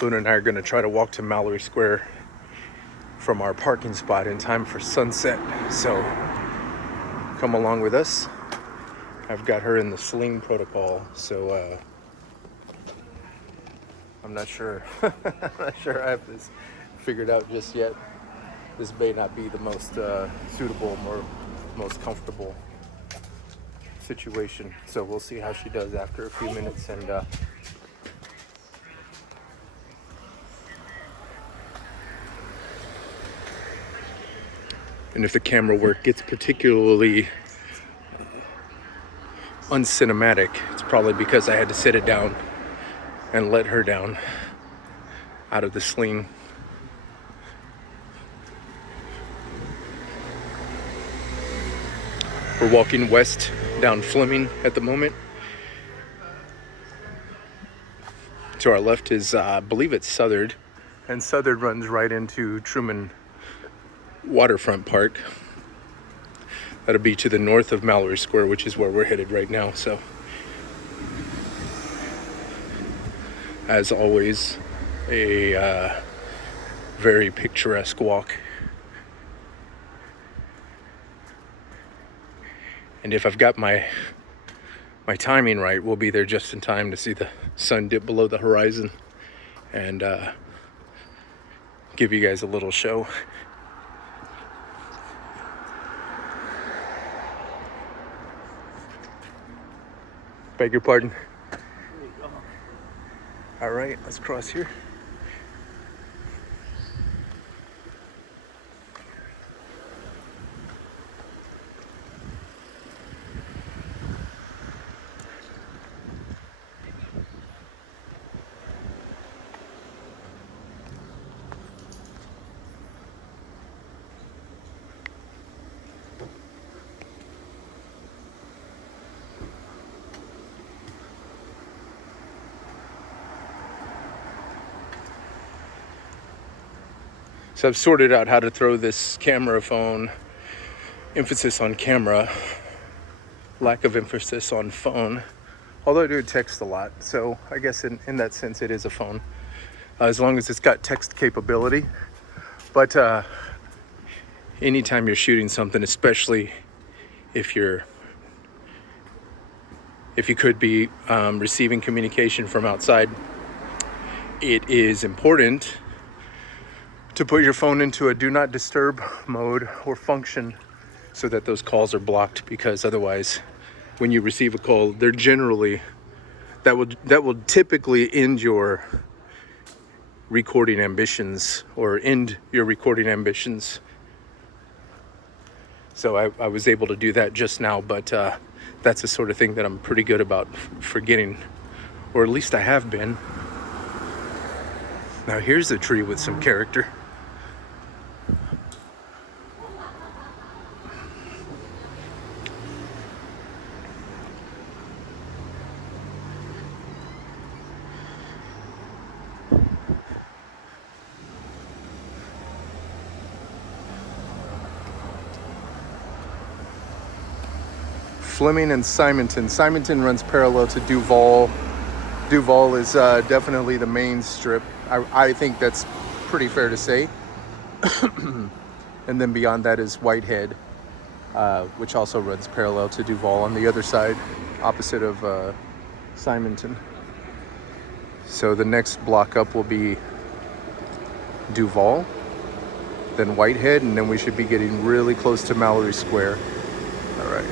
Luna and I are going to try to walk to Mallory Square from our parking spot in time for sunset. So come along with us. I've got her in the sling protocol, so I'm not sure. I'm not sure I have this figured out just yet. This may not be the most suitable or most comfortable situation. So we'll see how she does after a few minutes. And if the camera work gets particularly uncinematic, it's probably because I had to sit it down and let her down out of the sling. We're walking west down Fleming at the moment. To our left is, I believe it's Southard, and Southard runs right into Truman Waterfront Park. That'll be to the north of Mallory Square, which is where we're headed right now. So, as always, a very picturesque walk. And if I've got my timing right, we'll be there just in time to see the sun dip below the horizon and give you guys a little show. Beg your pardon. All right, let's cross here. So I've sorted out how to throw this camera phone, emphasis on camera, lack of emphasis on phone, although I do text a lot. So I guess in that sense, it is a phone, as long as it's got text capability. But anytime you're shooting something, especially if you could be receiving communication from outside, it is important to put your phone into a do not disturb mode or function so that those calls are blocked, because otherwise when you receive a call, they're generally that will typically end your recording ambitions or end your recording ambitions. So I was able to do that just now, but that's the sort of thing that I'm pretty good about forgetting, or at least I have been. Now here's a tree with some character. Fleming and Simonton. Simonton runs parallel to Duval. Duval is definitely the main strip. I think that's pretty fair to say. And then beyond that is Whitehead, which also runs parallel to Duval on the other side, opposite of Simonton. So the next block up will be Duval, then Whitehead, and then we should be getting really close to Mallory Square. All right.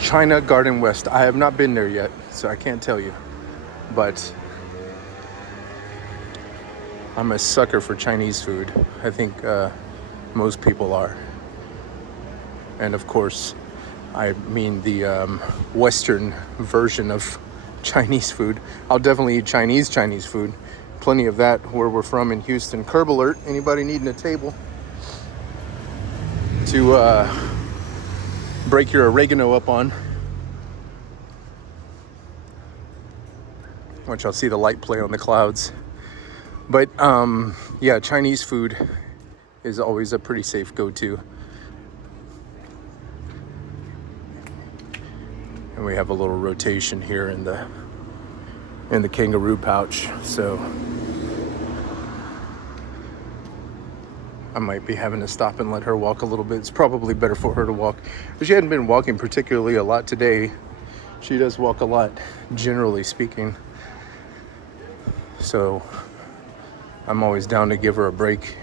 China Garden West. I have not been there yet, so I can't tell you. But I'm a sucker for Chinese food. I think most people are. And of course, I mean the Western version of Chinese food. I'll definitely eat Chinese food. Plenty of that where we're from in Houston. Curb alert, anybody needing a table to break your oregano up on. Watch, I'll see the light play on the clouds. But yeah, Chinese food is always a pretty safe go-to. And we have a little rotation here in the kangaroo pouch. So I might be having to stop and let her walk a little bit. It's probably better for her to walk. But she hadn't been walking particularly a lot today. She does walk a lot, generally speaking. So I'm always down to give her a break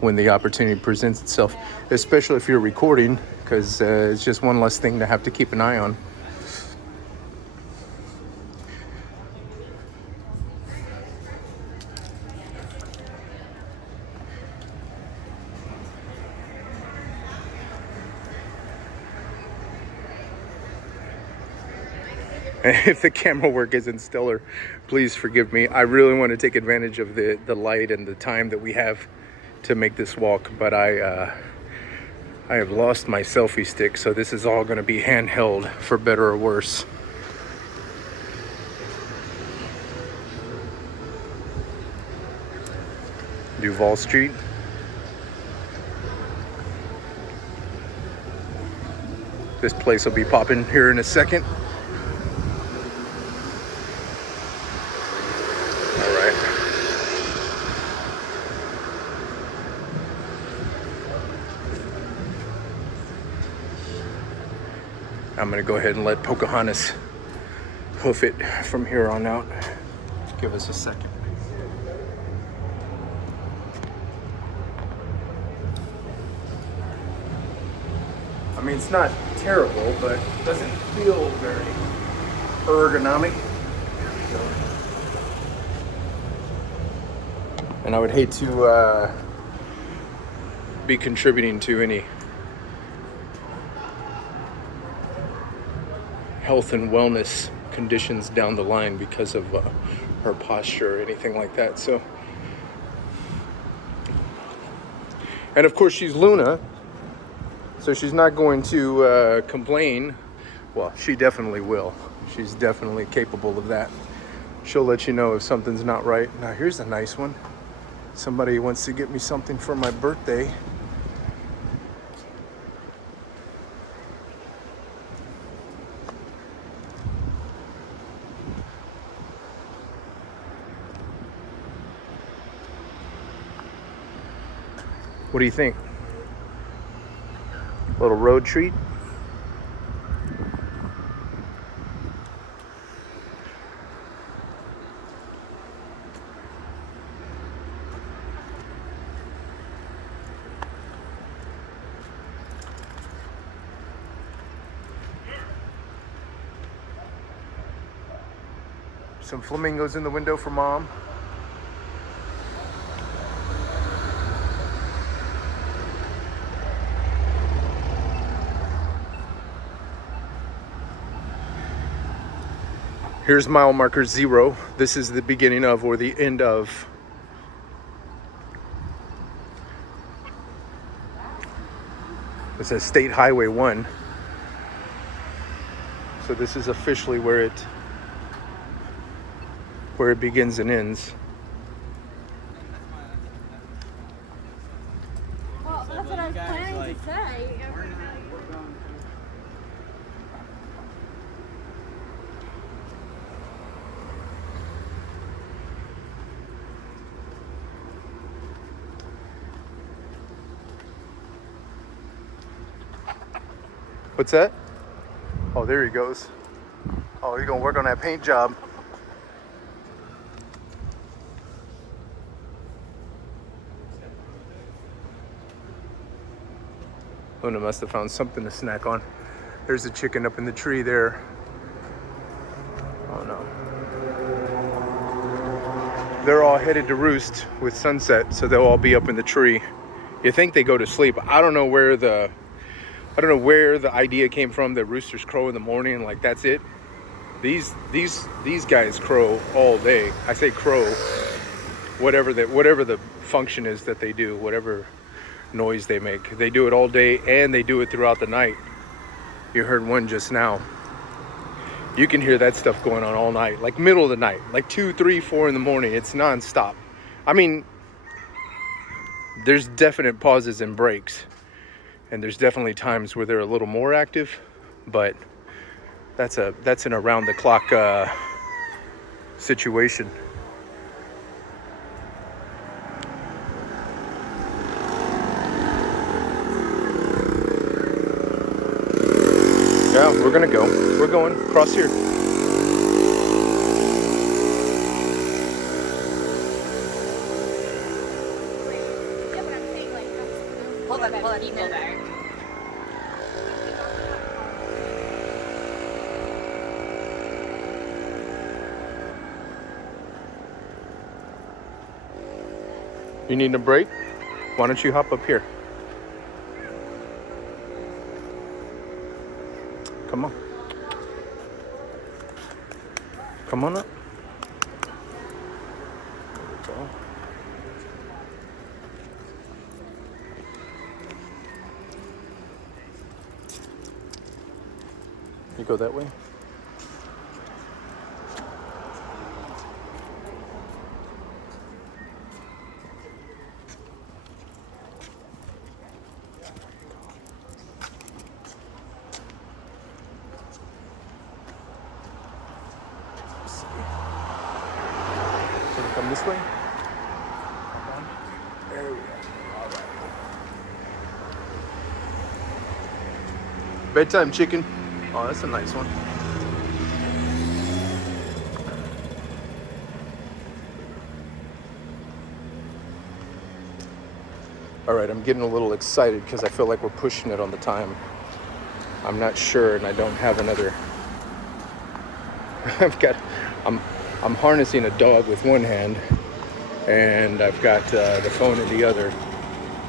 when the opportunity presents itself, especially if you're recording, because it's just one less thing to have to keep an eye on. If the camera work isn't stellar, please forgive me. I really want to take advantage of the light and the time that we have to make this walk, but I have lost my selfie stick, so this is all going to be handheld for better or worse. Duval Street. This place will be popping here in a second. I'm gonna go ahead and let Pocahontas hoof it from here on out. Give us a second. I mean, it's not terrible, but it doesn't feel very ergonomic. There we go. And I would hate to be contributing to any health and wellness conditions down the line because of her posture or anything like that. So, and of course she's Luna, so she's not going to complain. Well, she definitely will. She's definitely capable of that. She'll let you know if something's not right. Now here's a nice one. Somebody wants to get me something for my birthday. What do you think? A little road treat? Some flamingos in the window for Mom. Here's mile marker 0. This is the beginning of or the end of it says State Highway 1. So this is officially where it begins and ends. Well, that's what I was planning to say. What's that? Oh, there he goes. Oh, he's gonna work on that paint job. Luna must have found something to snack on. There's a chicken up in the tree there. Oh no. They're all headed to roost with sunset, so they'll all be up in the tree. You think they go to sleep. I don't know where the idea came from that roosters crow in the morning, like that's it. These guys crow all day. I say crow, whatever the function is that they do, whatever noise they make. They do it all day and they do it throughout the night. You heard one just now. You can hear that stuff going on all night, like middle of the night, like 2, 3, 4 in the morning. It's nonstop. I mean, there's definite pauses and breaks. And there's definitely times where they're a little more active, but that's an around the clock situation. Yeah, we're gonna go. We're going across here. Hold on, email back. You need a break? Why don't you hop up here? Come on. Come on up. There we go. You go that way? Come this way. There we go. All right. Bedtime chicken. Oh, that's a nice one. All right, I'm getting a little excited because I feel like we're pushing it on the time. I'm not sure, and I don't have another. I'm harnessing a dog with one hand, and I've got the phone in the other.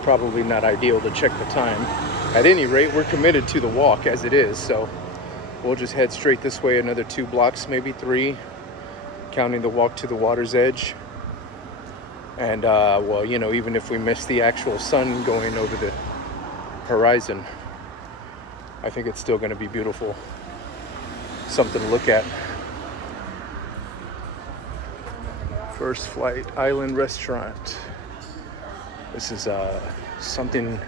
Probably not ideal to check the time. At any rate, we're committed to the walk as it is, so we'll just head straight this way another 2 blocks, maybe 3, counting the walk to the water's edge. And well, you know, even if we miss the actual sun going over the horizon, I think it's still going to be beautiful. Something to look at. First Flight Island Restaurant. This is something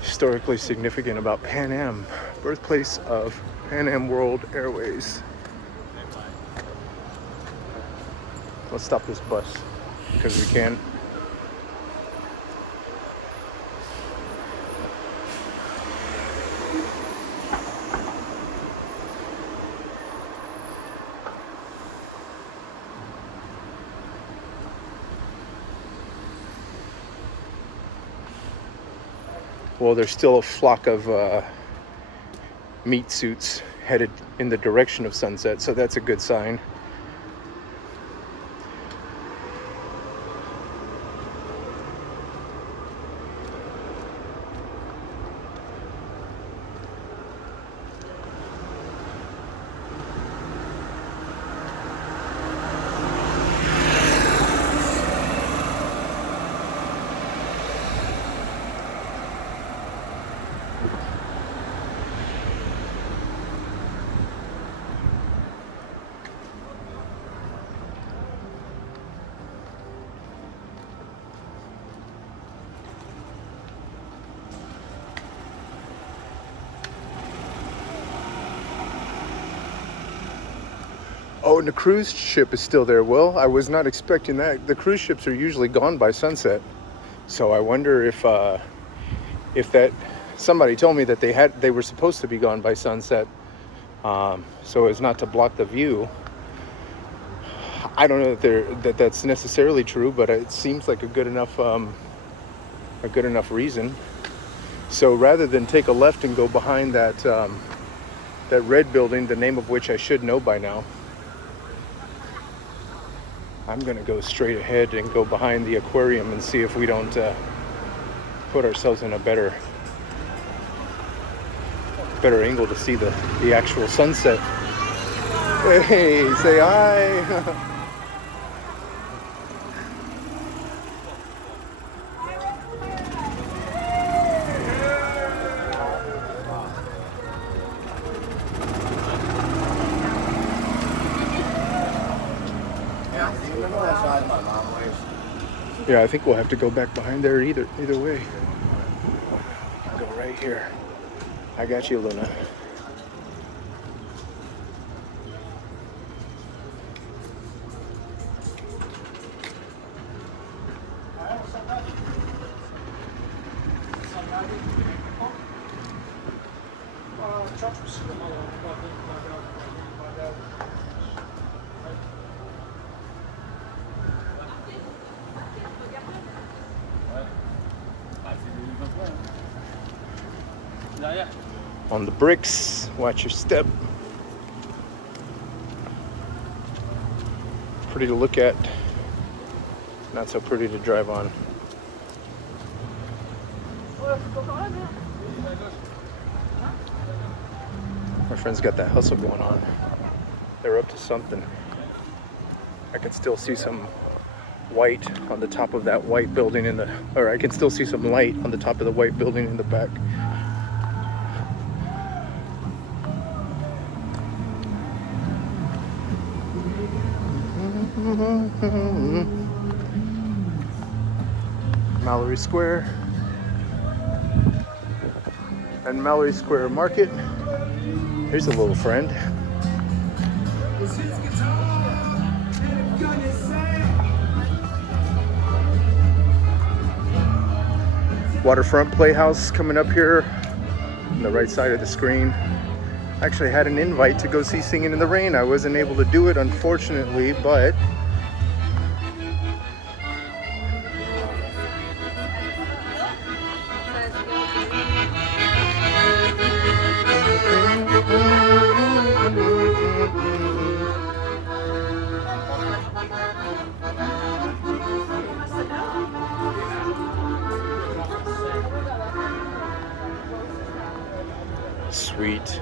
historically significant about Pan Am, birthplace of Pan Am World Airways. Let's stop this bus because we can. Well, there's still a flock of meat suits headed in the direction of sunset, so that's a good sign. Oh, and the cruise ship is still there. Well, I was not expecting that. The cruise ships are usually gone by sunset. So I wonder if that, somebody told me that they were supposed to be gone by sunset, so as not to block the view. I don't know that that's necessarily true, but it seems like a good enough reason. So rather than take a left and go behind that red building, the name of which I should know by now, I'm gonna go straight ahead and go behind the aquarium and see if we don't put ourselves in a better angle to see the actual sunset. Hey, say hi. Yeah, I think we'll have to go back behind there either way. right here. I got you, Luna. On the bricks, watch your step. Pretty to look at, not so pretty to drive on. My friend's got that hustle going on. They're up to something. I can still see some white on the top of that white building or I can still see some light on the top of the white building in the back. Mallory Square and Mallory Square Market. Here's a little friend. Waterfront Playhouse coming up here on the right side of the screen. Actually had an invite to go see Singing in the Rain. I wasn't able to do it, unfortunately, but sweet.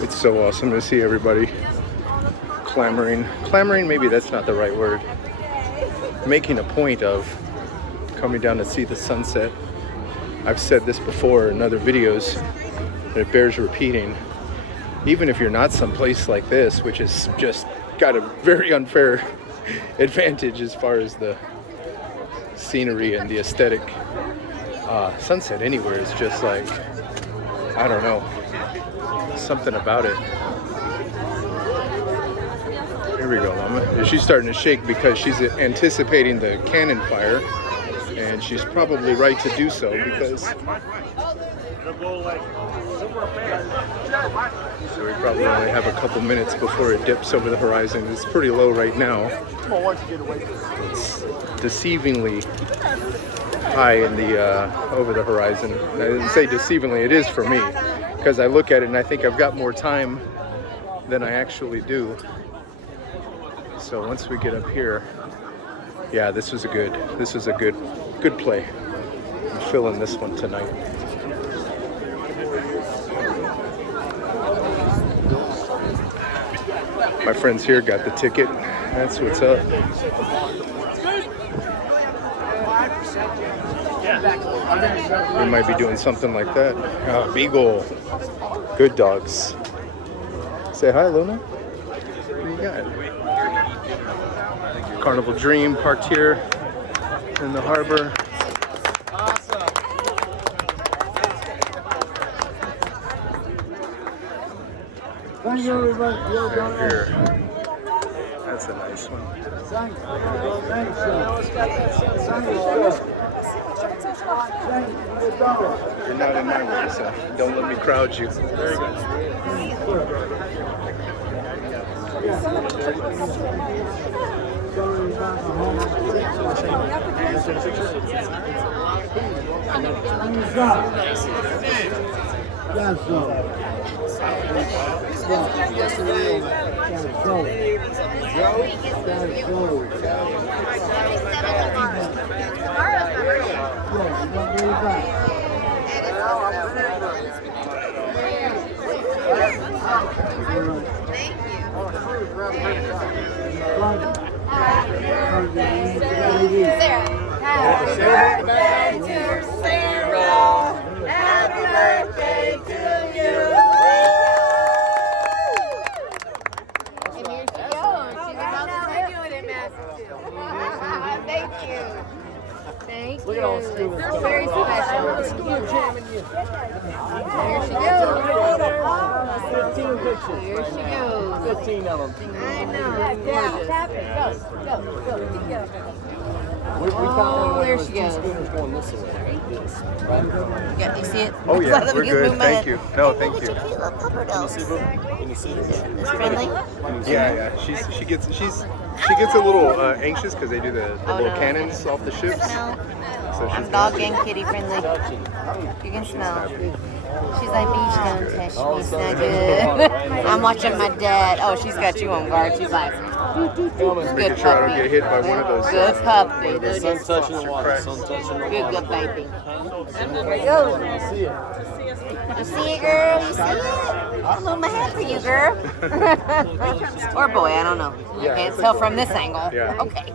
It's so awesome to see everybody clamoring, maybe that's not the right word, making a point of coming down to see the sunset. I've said this before in other videos, and it bears repeating. Even if you're not someplace like this, which has just got a very unfair advantage as far as the scenery and the aesthetic, sunset anywhere is just like, I don't know, something about it. Here we go, Mama. She's starting to shake because she's anticipating the cannon fire, and she's probably right to do so because so we probably only have a couple minutes before it dips over the horizon. It's pretty low right now. It's deceivingly high in the over the horizon. I didn't say deceivingly, it is for me, because I look at it and I think I've got more time than I actually do. So once we get up here, yeah, this was a good play. I'm feeling this one tonight. My friends here got the ticket. That's what's up. We might be doing something like that. Beagle. Good dogs. Say hi, Luna. What do you got? Carnival Dream parked here in the harbor. Awesome. Thank you, everybody. Right here. That's a nice one. You're not in my way, so don't let me crowd you. Very good. Thank you. birthday to Sarah. Happy birthday to you. And here she goes. She's about to do it in Massachusetts. Thank you. Thank you. It's very special. Here she goes. 15 pictures. Here she goes. 15 of them. I know. Go. Oh, there she goes. Schooners going this way. Right? Yeah, you see it? Oh yeah, Let we're me good. move my Thank head. you. No, thank Look you. at your cute little pupper dogs. Can you see them? It's friendly. Yeah. She gets a little anxious because they do the little cannons off the ships. Smell. So I'm she's dog and kitty friendly. You can smell. She's like, beach, don't touch me. It's not good. I'm watching my dad. Oh, she's got you on guard. She's like, making good sure I don't get puppy. hit by one of those. Good puppy. The sun's touching the water. Sun touching the water. Good baby. There you go. See it. You see it, girl? You see it? I'll move my hand for you, girl. Or boy, I don't know. Yeah, I can't it's a tell boy. from this angle. Yeah. Okay.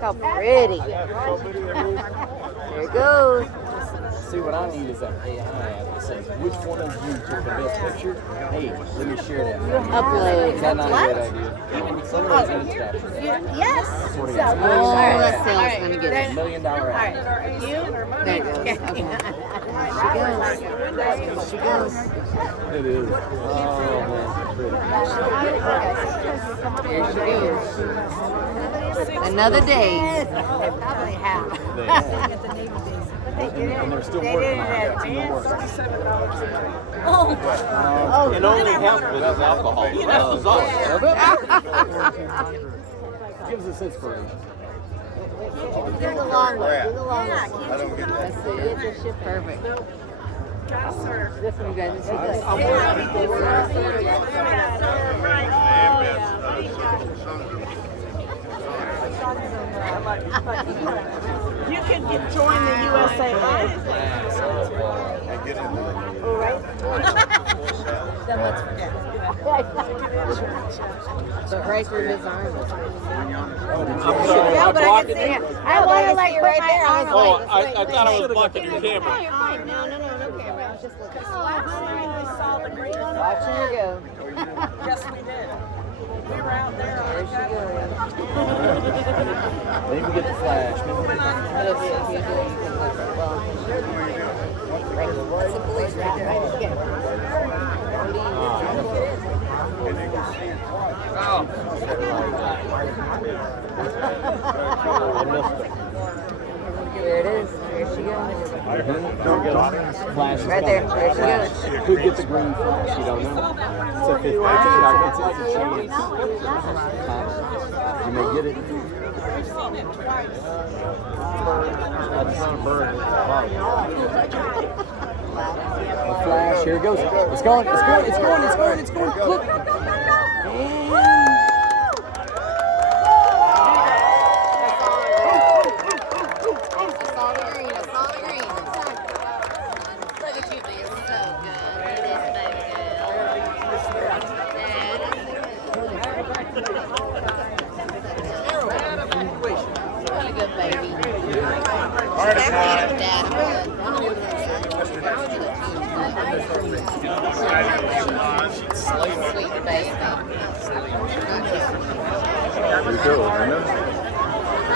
How pretty. There it goes. See, what I need is that AI app that says, which one of you took the best picture? Hey, let me share that. Upload. Is that not What? a good idea? Somebody's going to capture that. Yes. That's what it is. Oh, let's see. Let's gonna get $1 it. million app. There it goes. Okay. There she goes. It is. Oh, man. Pretty. There she goes. Another day. They probably have. They have. And they're still working on it. It's in the works. It only helps with alcohol. Gives us inspiration. Do the long one. Do the long one. I don't get that. Let's see. This shit perfect. This one, you guys. This You can join the USA. All right. Then let's forget. So right through his arm. No, but I can see it. I want to like right there. I was like, I thought I was blocking your camera. You're fine. No camera. I was just looking. we saw the green. Watching her go. Yes, we did. We were out there. There she goes. Maybe get the flash. That'll be if you do it, you can look for well. Right. That's the police right there. I just get There it is. There she goes. Flash is Right there. coming. There she Flash. goes. Could get the green flash. You don't know. It's a 50. It's a chance. You may get it. That's not a bird. The flash. Here it goes. It's going. It's going. It's going. It's going. It's going. Look. I saw the green. I saw the green. Look at you being so good. It is so good. What a good baby. Party time. Sweet baby. There we go. You know?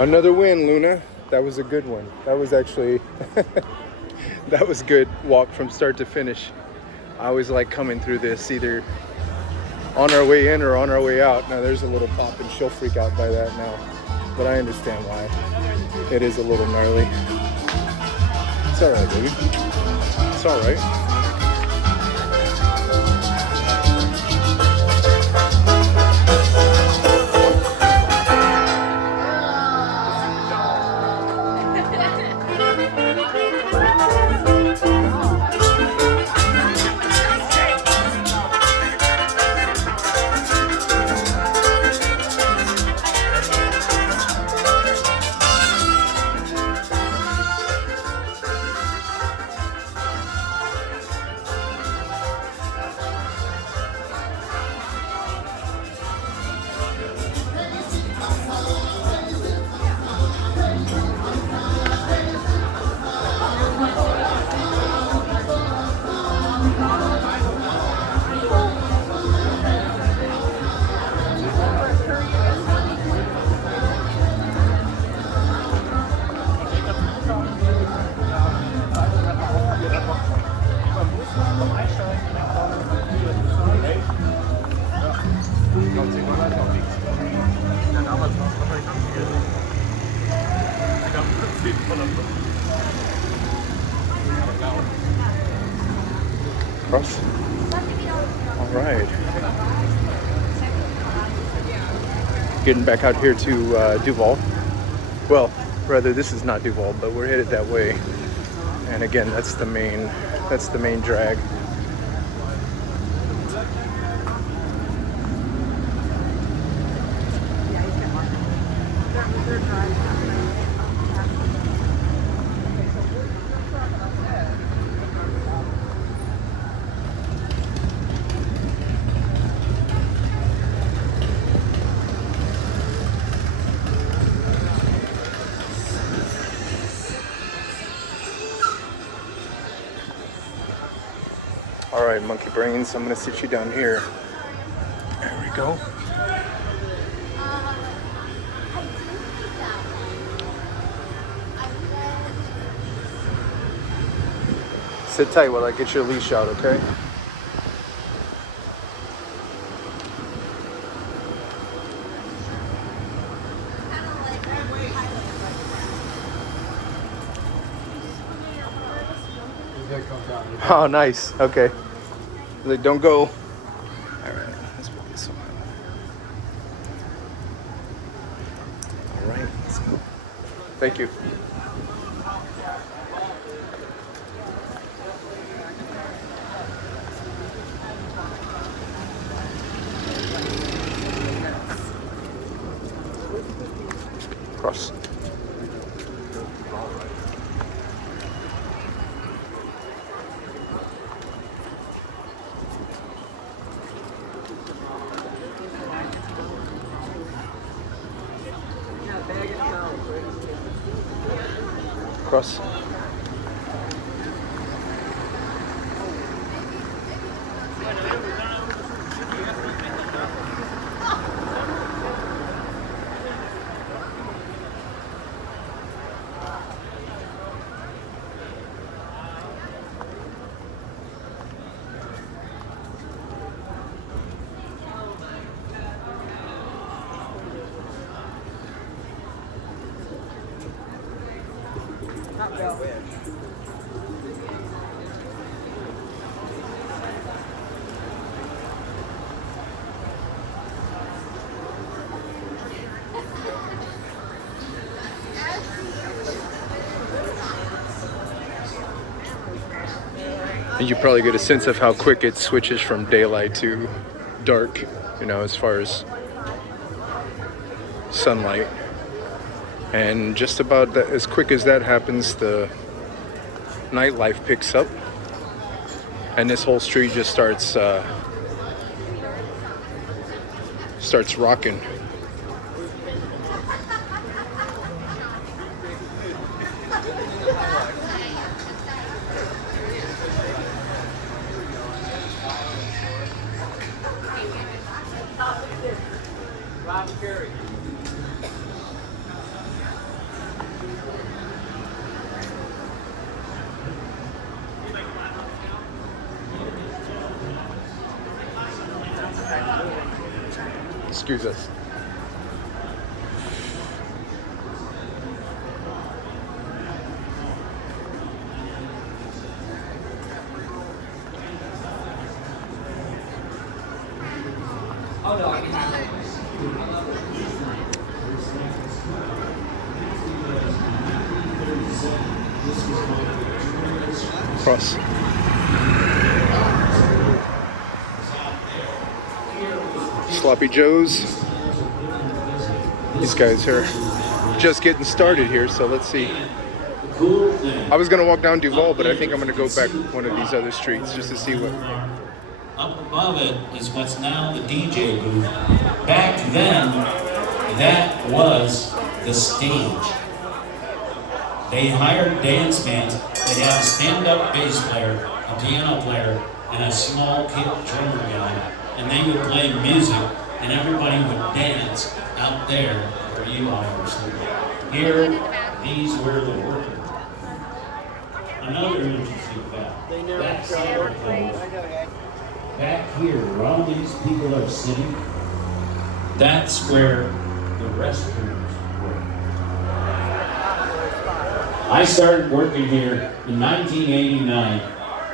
Another win, Luna. That was a good one. That was actually, that was good walk from start to finish. I always like coming through this either on our way in or on our way out. Now there's a little pop and she'll freak out by that now, but I understand why. It is a little gnarly. It's all right, baby. It's all right. Cross. All right. Getting back out here to Duval. Well, rather this is not Duval, but we're headed that way. And again, that's the main drag. All right, monkey brains, I'm gonna sit you down here. There we go. Sit tight while I get your leash out, okay? Oh, nice. Okay. Like, don't go. All right. Let's put this one. All right. Let's go. Thank you. Cross. Cross. You probably get a sense of how quick it switches from daylight to dark, you know, as far as sunlight. And just about that, as quick as that happens, the nightlife picks up, and this whole street just starts rocking. Excuse us. Cross. Sloppy Joe's. These guys are just getting started here, so let's see. I was gonna walk down Duval, but I think I'm gonna go back one of these other streets just to see what. Up above it is what's now the DJ booth. Back then, that was the stage. They hired dance bands. They'd have a stand-up bass player, a piano player, and a small kid drummer guy. And they would play music, and everybody would dance out there where you are. Here, these were the workers. Another interesting fact. Back here, where all these people are sitting, that's where the restrooms were. I started working here in 1989.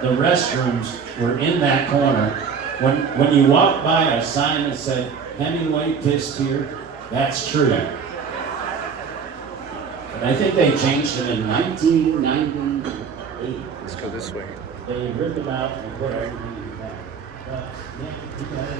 The restrooms were in that corner. When you walk by a sign that said Hemingway pissed here, that's true. But I think they changed it in 1998. Let's go this way. They ripped them out and put everything back. But, yeah, you got it.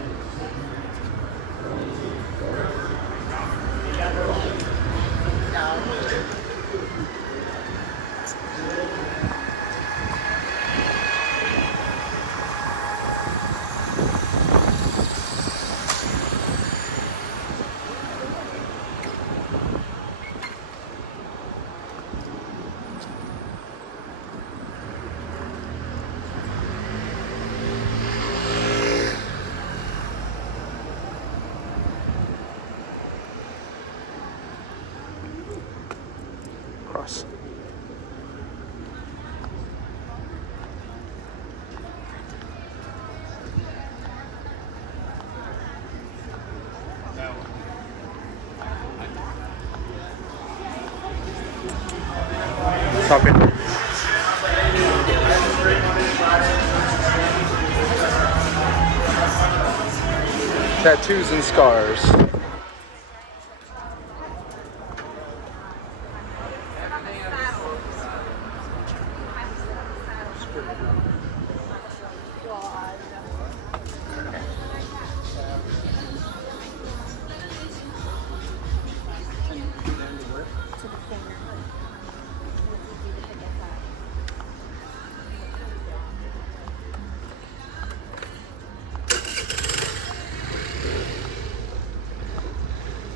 Cross. Hop in. Tattoos and scars.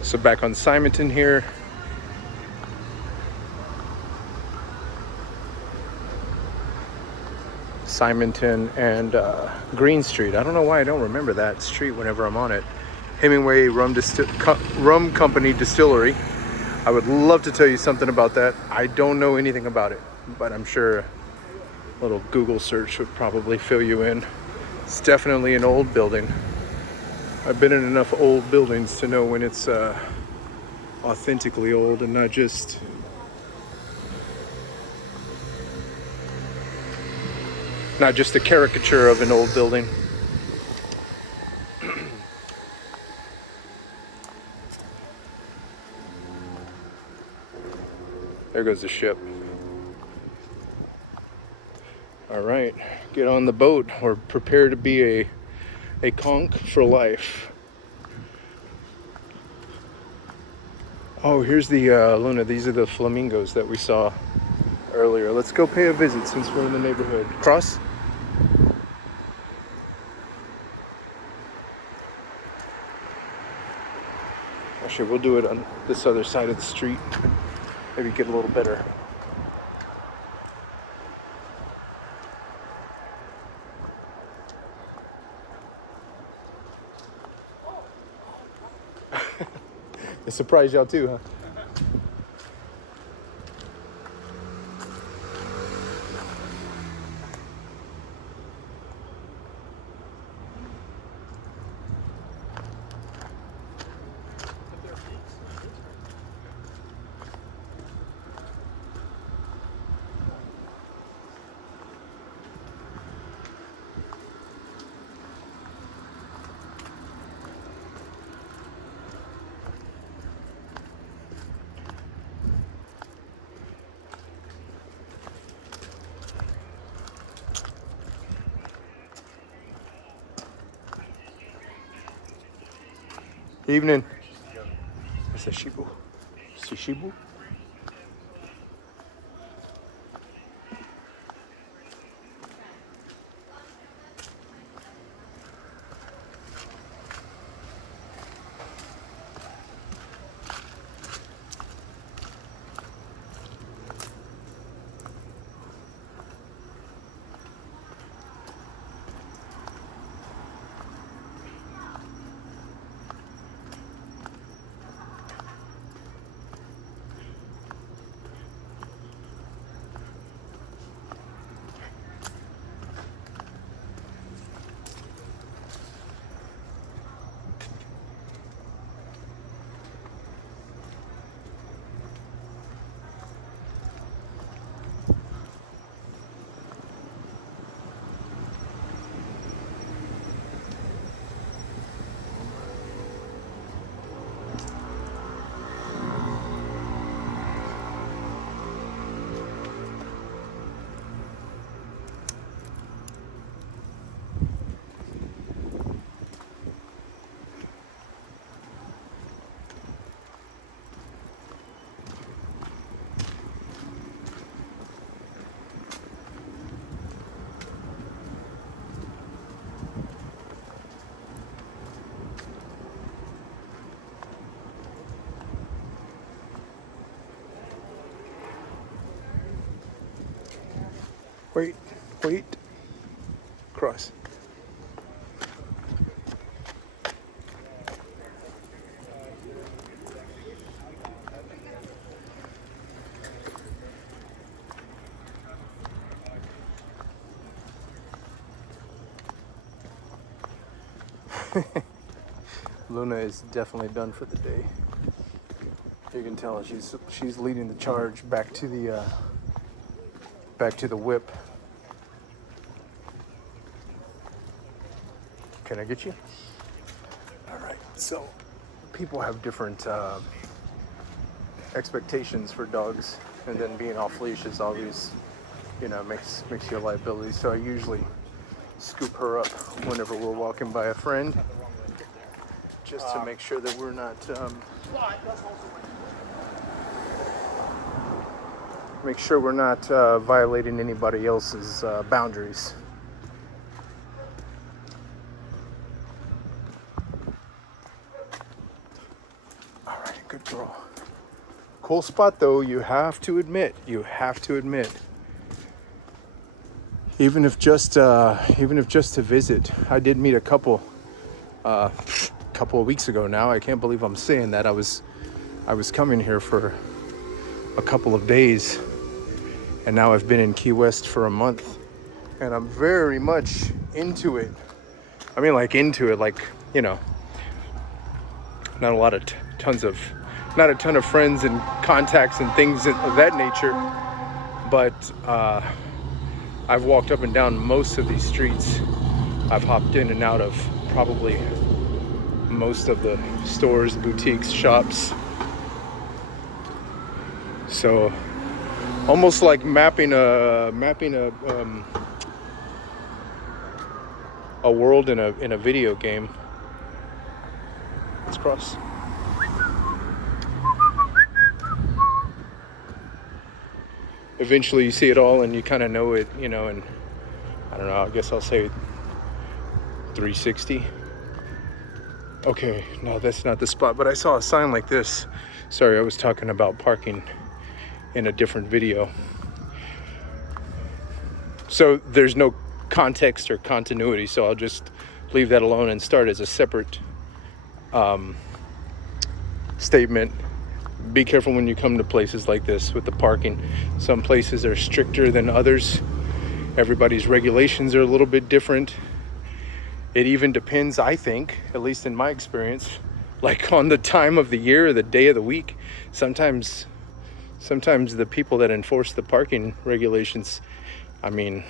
So back on Simonton here. Simonton and Green Street. I don't know why I don't remember that street whenever I'm on it. Hemingway Rum Company Distillery. I would love to tell you something about that. I don't know anything about it, but I'm sure a little Google search would probably fill you in. It's definitely an old building. I've been in enough old buildings to know when it's authentically old and not just a caricature of an old building. There goes the ship. All right, get on the boat or prepare to be a conch for life. Oh, here's the Luna. These are the flamingos that we saw earlier. Let's go pay a visit since we're in the neighborhood. Cross? Actually, we'll do it on this other side of the street. Maybe get a little better. It surprised y'all too, huh? Evening. It's a Shibu. Sishibu? Wait, wait. Cross. Luna is definitely done for the day. You can tell she's leading the charge back to the whip. Can I get you? All right. So people have different expectations for dogs, and then being off leash is always, makes you a liability. So I usually scoop her up whenever we're walking by a friend, just to make sure that we're not violating anybody else's boundaries. All right, good girl. Cool spot though. You have to admit. Even if just to visit. I did meet a couple of weeks ago now. I can't believe I'm saying that. I was coming here for a couple of days, and now I've been in Key West for a month, and I'm very much into it. I mean, like into it, like, not a ton of friends and contacts and things of that nature, but I've walked up and down most of these streets. I've hopped in and out of probably most of the stores, boutiques, shops. So almost like mapping a world in a video game. Let's cross. Eventually you see it all and you kind of know it, and I don't know, I guess I'll say 360. Okay, no, that's not the spot, but I saw a sign like this. Sorry, I was talking about parking in a different video. So there's no context or continuity, so I'll just leave that alone and start as a separate statement. Be careful when you come to places like this with the parking. Some places are stricter than others. Everybody's regulations are a little bit different. It even depends, I think, at least in my experience, like on the time of the year or the day of the week. Sometimes the people that enforce the parking regulations, I mean,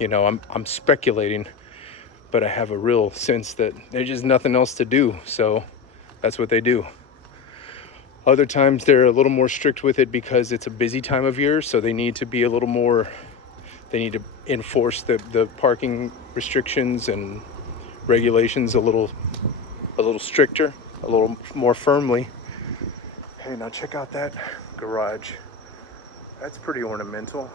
I'm speculating, but I have a real sense that there's just nothing else to do, so that's what they do. Other times they're a little more strict with it because it's a busy time of year, so they need to be a little more, they need to enforce the parking restrictions and regulations a little stricter, a little more firmly. Hey, now check out that garage. That's pretty ornamental.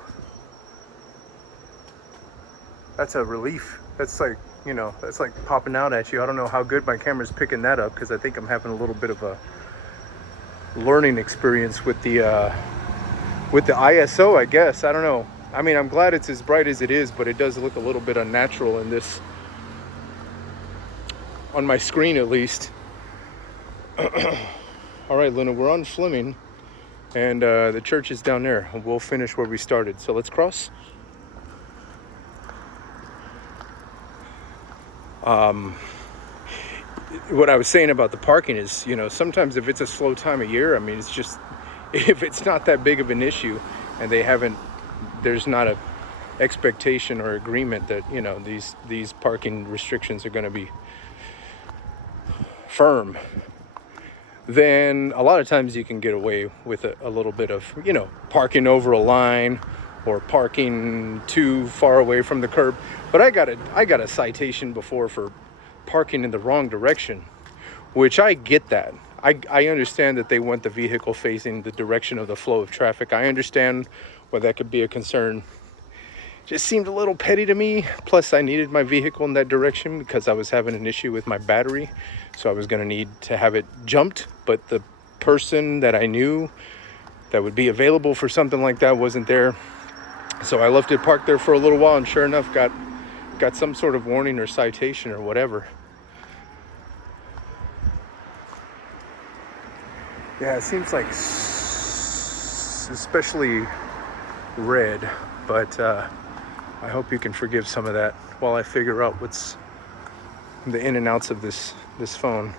That's a relief. That's like, you know, that's like popping out at you. I don't know how good my camera's picking that up, because I think I'm having a little bit of a learning experience with the ISO, I guess. I don't know. I mean, I'm glad it's as bright as it is, but it does look a little bit unnatural in this, on my screen at least. All right, Luna, we're on Fleming, and the church is down there. We'll finish where we started. So let's cross. What I was saying about the parking is, you know, sometimes if it's a slow time of year, I mean, it's just, if it's not that big of an issue and there's not a expectation or agreement that, you know, these parking restrictions are going to be firm, then a lot of times you can get away with a little bit of, you know, parking over a line or parking too far away from the curb. But I got a citation before for parking in the wrong direction, which I get that. I understand that they want the vehicle facing the direction of the flow of traffic. I understand why that could be a concern. Just seemed a little petty to me. Plus, I needed my vehicle in that direction because I was having an issue with my battery. So I was going to need to have it jumped. But the person that I knew that would be available for something like that wasn't there. So I left it parked there for a little while, and sure enough, got some sort of warning or citation or whatever. Yeah, it seems like especially red, but I hope you can forgive some of that while I figure out what's the in and outs of this phone.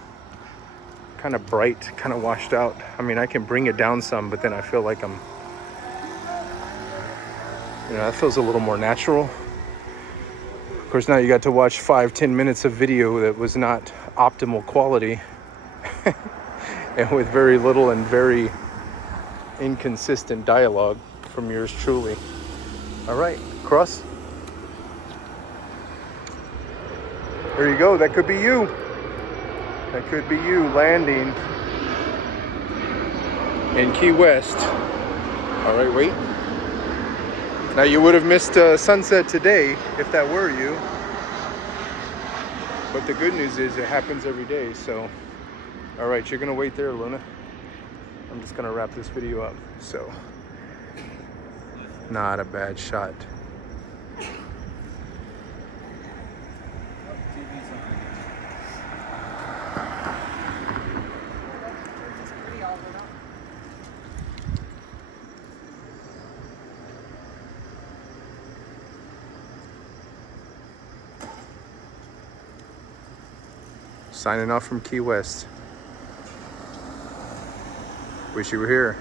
Kind of bright, kind of washed out. I mean, I can bring it down some, but then I feel like I'm, you know, that feels a little more natural. Of course, now you got to watch 5-10 minutes of video that was not optimal quality and with very little and very inconsistent dialogue from yours truly. All right, cross. There you go. That could be you. That could be you landing in Key West. All right, wait. Now you would have missed sunset today if that were you. But the good news is it happens every day. So, all right, you're gonna wait there, Luna. I'm just gonna wrap this video up. So, not a bad shot. Signing off from Key West. Wish you were here.